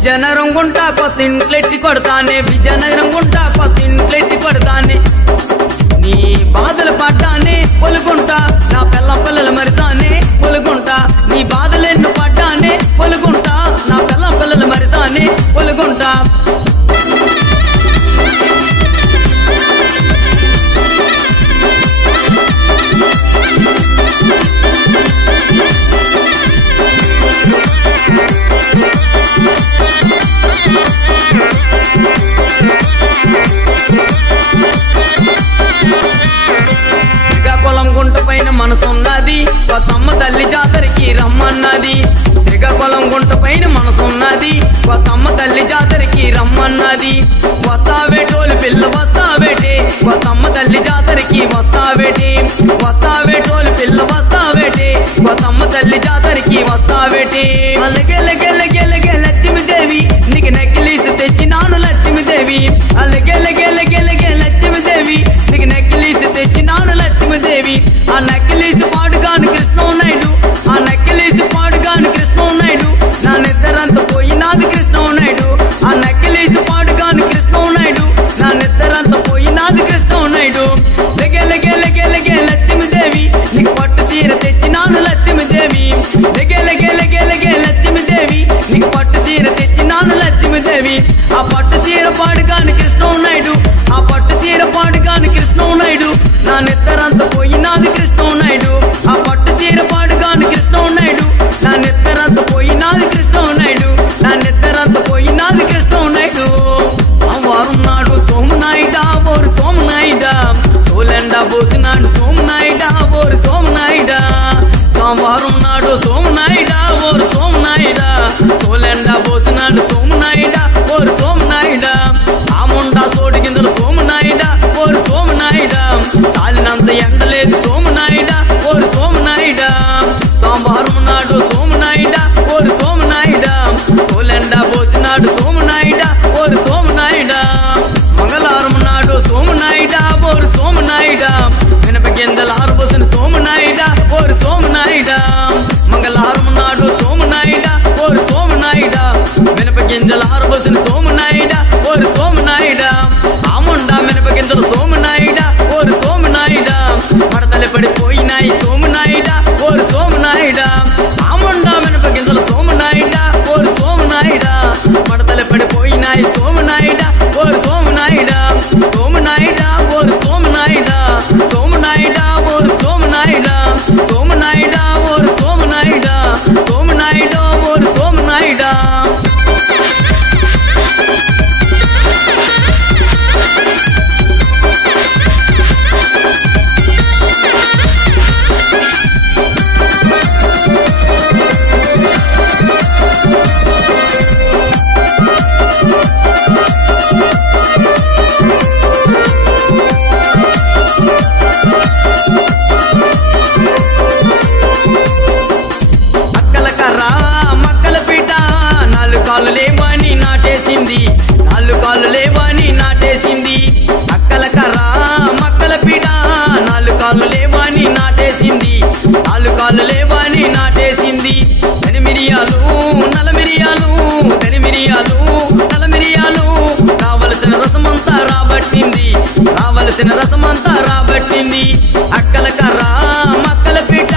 విజయనగరం గుంట కొత్త ఇంట్లెట్టి కొడతానే, విజయనగరం గుంట కొత్త ఇంట్లెట్టి కొడతానే. నీ బాధలు పడ్డానే పొలుగుంటా, నా పిల్లం పిల్లలు మరిసానే పొలుగుంటా. నీ బాధలెన్ను పడ్డానే పొలుగుంటా, నా పిల్లం పిల్లలు మరిసానే పొలుగుంటా. శ్రీకాకుళం గుంట పైన మనసున్నది, కొత్తమ్మ తల్లి జాతరకి రమ్మన్నది. శ్రీకాకుళం గుంట పైన మనసున్నది, కొత్తమ్మ తల్లి జాతరకి రమ్మన్నది. వస్తావేటోలు పిల్ల వస్తావేటే, కొత్తమ్మ తల్లి జాతరకి వస్తావేటే. వస్తావేటోలు పిల్ల వస్తావేటే, కొత్తమ్మ తల్లి జాతరకి వస్తావేటే. అలగెలగెలగెలగె లక్ష్మీదేవి, నీకు నెక్కిలీసు తెచ్చినాను లక్ష్మీదేవి. అలగెలగెలగెలగె లక్ష్మీదేవి, నీకు నెక్కిలీసు తెచ్చినాను లక్ష్మీదేవి. ఆ నెక్కిలీసు పాడుగాను కృష్ణనాయుడు, ఆ నెక్కిలీసు పాడుగాను కృష్ణనాయుడు. నా నిద్రంతా పోయినాది కృష్ణనాయుడు, ఆ నెక్కిలీసు పాడుగాను కృష్ణనాయుడు. నా నిద్రంతా పోయినాది కృష్ణనాయుడు. లెగెలగెలగెలగె లక్ష్మీదేవి, నీకు పట్టు చీర తెచ్చినాను లక్ష్మీదేవి. లెగెలగెలగెలగె లక్ష్మీదేవి, నీకు పట్టు చీర తెచ్చినాను లక్ష్మీదేవి. ఆ పట్టు చీర పాడుగాను కృష్ణనాయుడు, ఆ పట్టు చీర పాడుగాను కృష్ణనాయుడు. నా నిద్రంతా పోయినాది కృష్ణనాయుడు, ఆ పట్టు చీర పాడుగాను కృష్ణనాయుడు. నా నిద్రంతా పోయినాది కృష్ణనాయుడు, నా నిద్రంతా పోయినాది కృష్ణనాయుడు. సోమవారం నాడు సోమనాయుడా ఓరు సోమనాయుడా, సోలెండా పోసినాడు సోమనాయుడా ఓరు సోమనాయుడా. సోమవారం నాడు సోమనాయుడా ఓరు సోమనాయుడా, సోలెండా పోసినాడు సోమనాయుడా ఓరు సోమనాయుడా. ఆ ముండా సోడి గింజలు సోమనాయుడా ఓరు సోమనాయుడా, చాలినంత ఎండలేదు సోమనాయుడా ఓరు సోమనాయుడా. సోమవారం నాడు సోమనాయుడా ఓరు సోమనాయుడా, సోలెండా పోసినాడు సోమనాయుడా ఓరు సోమనాయుడా. మంగళవారం నాడు సోమనాయుడా ఓరు సోమనాయుడా, మినప గింజల ఆరబోసిన సోమనాయుడా ఓరు సోమనాయుడా. మంగళవారం నాడు సోమనాయుడా ఓరు సోమనాయుడా, మినప గింజల ఆరబోసిన సోమనాయుడా ఓరు సోమనాయుడా. ఆముండా మినప గింజలు సోమనాయుడా ఓరు సోమనాయుడా, మడతలు పడిపోయినాయి సోమనాయుడా ఓరు సోమనాయుడా. ఆముండా మినప గింజలు సోమనాయుడా ఓరు సోమనాయుడా, మడతలు పడిపోయినాయి సోమనాయుడా ఓరు సోమనాయుడా. సోమనాయుడా ఓరు సోమనాయుడా, సోమనాయుడా ఓరు సోమనాయుడా, సోమనాయుడా ఓరు సోమనాయుడా, సోమనాయుడా ఓరు సోమనాయుడా. కాళ్ళు లేవని నాటేసింది, నాలుగు కాళ్ళు లేవని నాటేసింది. అక్కల కర్ర మక్కల పీట, నాలుగు కాళ్ళు లేవని నాటేసింది, నాలుగు కాళ్ళు లేవని నాటేసింది. మిరియాలు నల్ల మిరియాలు, మిరియాలు నల్ల మిరియాలు, రావలసిన రసమంతా రాబట్టింది, రావలసిన రసమంతా రాబట్టింది. అక్కల కర్ర మక్కల పీట,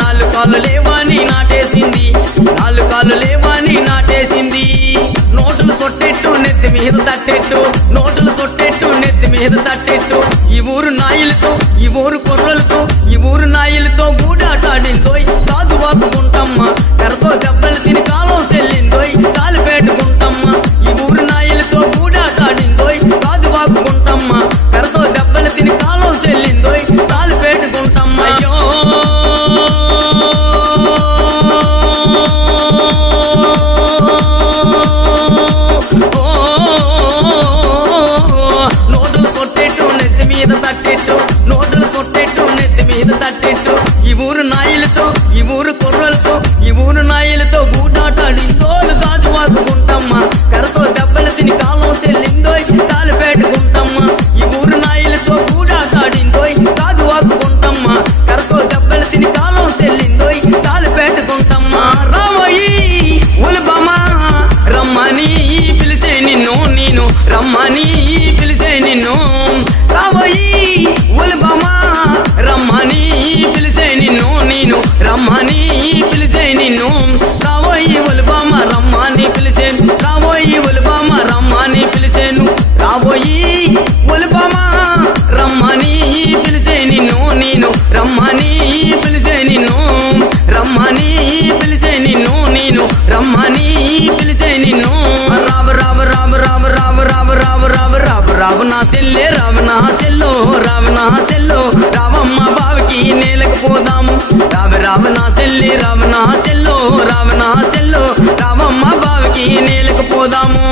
నాలుగు కాళ్ళు లేవని నాటేసింది, నాలుగు కాళ్ళు లేవని నాటేసింది. నోటులు సొట్టెట్టు నెత్తి మీద తట్టెట్టు, నోటులు సొట్టెట్టు నెత్తి మీద తట్టెట్టు. ఈ ఊరు నాయులతో, ఈ ఊరు కుర్రలతో, ఈ ఊరు నాయులతో గూడాటాడిందోయ్. కాదు వాకుకుంటమ్మ, కర్రతో దెబ్బలు తిని కాలం చెల్లిందోయ్. చాలు పెట్టుకుంటమ్మ, ఈ ఊరు నాయులతో గూడాటాడిందోయ్. కాదు వాకుకుంటమ్మ, కర్రతో దెబ్బలు తిని కాలం చెల్లిందోయ్. చాలు పెట్టుకుంటమ్మ. అయ్యో నోటులు సొట్టెట్టు నెత్తి మీద తట్టెట్టు, నోటులు సొట్టెట్టు నెత్తి మీద తట్టెట్టు. ఈ ఊరు నాయులతో, ఈ ఊరు నా సెల్లే రావనా సెల్లో రావనా సెల్లో రావమ్మ బావికి నేలకు పోదాము రావనా సెల్లి రావనా సెల్లో రావనా సెల్లో రావమ్మ బావికి నేలకు పోదాము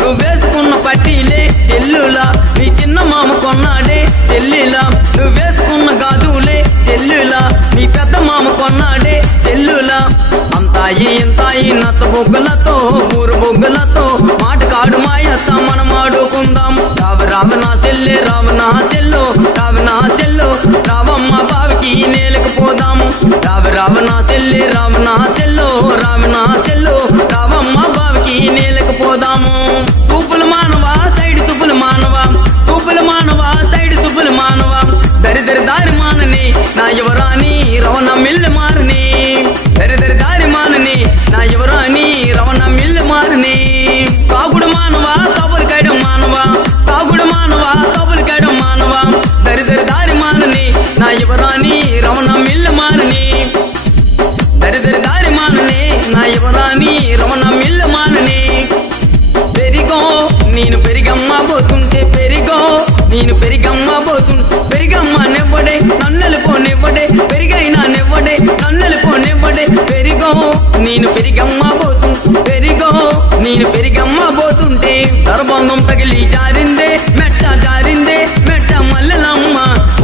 నువ్వేసుకున్న పట్టీలే చెల్లులా నీ చిన్న మామ కొన్నాడే చెల్లిలా నువ్వేసుకున్న గాజులే చెల్లులా నీ పెద్ద మామ కొన్నాడే చెల్లులా అంతాయి ఇంతాయి నత్త బొగ్గులతో ఊరు బొగ్గులతో మాటకాడు మాయత్త మనం ఆడుకుందాం రావనా సెల్లే రావనా సెల్లో రావనా సెల్లో రావమ్మ బావికి నేలకు పోదాము రావనా సెల్లే రావనా సెల్లో రావనా సెల్లో రావమ్మ బావికి నేలకు పోదాము సూపులు మానవా సైడ్ సూపులు మానవా సూపులు మానవా సైడ్ సూపులు మానవా దరిదరి దారి మానని నా యువరాణి రవణ మిల్లు మారని దరిదరి దారి మానని నా యువరాణి రవణ మిల్లు మారని తాగుడు మానవా తబులు కైడం మానవా తాగుడు మానవా తబులు కైడం మానవా దరిదరి దారి మానని నా యువరాణి రవణ మిల్లు మారని దరిదరి దారి మానని నా యువరాణి రవణ మిల్లు మానని పెరిగో నేను పెరిగమ్మ పోతుంటే పెరిగో నేను పెరిగమ్మ పోతుంటే పెరిగమ్మ నెవ్వడే నన్నెలు పోనివ్వడే పెరిగైనా నెవ్వడే నన్నెలు పోనివ్వడే పెరిగో నేను పెరిగమ్మ పోతుంటే పెరిగో నేను పెరిగమ్మ పోతుంటే దర్భంగం తగిలి జారిందే మెట్ట జారిందే మెట్ట మల్లెలమ్మ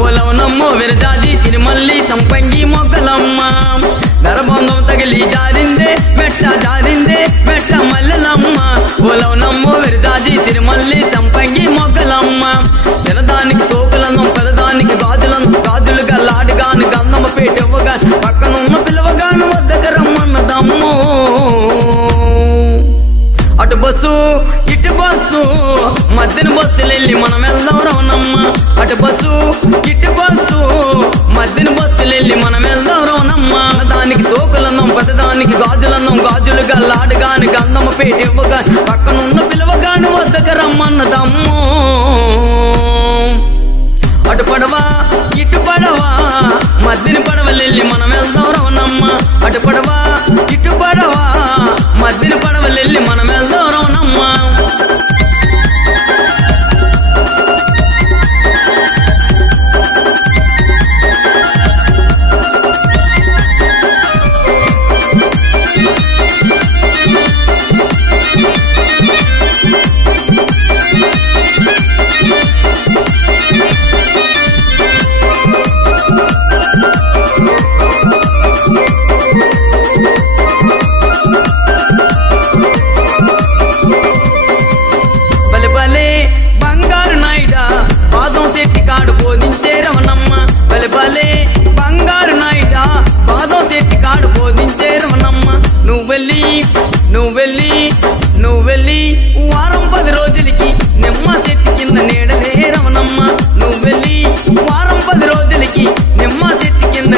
ఓలవనమ్మో విరజాజి సిరిమల్లి సంపంగి మొగ్గలమ్మ దర్భంగం తగిలి జారిందే మెట్ట జారిందే మెట్ట మల్లెలమ్మ ఓలవనమ్మో విరజాజి సిరిమల్లి సంపంగి మొగ్గలమ్మ చిన్నదానికి సోకులను పెదదానికి గాజులుగా లాడుగాను గంధమ్మ పేటవ్వగా పక్కనున్న పిల్లవగాను వద్దకు రమ్మన్నదమ్ము అటు బస్సు ఇటు బస్సు మధ్యన బస్సులు వెళ్ళి మనం వెళ్దాం రవణమ్మ అటు బస్సు ఇటు బస్సు మధ్యన బస్సులు వెళ్ళి మనం వెళ్దాం రవణమ్మ దానికి సోకులన్నం పెద్దదానికి గాజులుగా లాడుగాని గంధమ్మ పేట ఇవ్వగా పక్కనున్న పిలవగాని వద్దకు రమ్మన్నదమ్ము అటు పడవా ఇటు పడవా మధ్యన పడవలెళ్ళి మనం వెళ్దాం రవణమ్మ అటు పడవా ఇటు పడవా మధ్యన పడవలెళ్ళి మనం వెళ్దాం రవణమ్మ బలే బంగారు నాయుడా పాదం చెట్టి కాడు బోధించే రవణమ్మ బలే బంగారు నాయుడా పాదం చెట్టి కాడు బోధించే రవణమ్మ నువ్వు వెళ్ళి వారం 10 రోజులకి నిమ్మ చెట్టు కింద నీడలే రవణమ్మ నువ్వు వెళ్ళి వారం 10 రోజులకి నిమ్మ చెట్టు కింద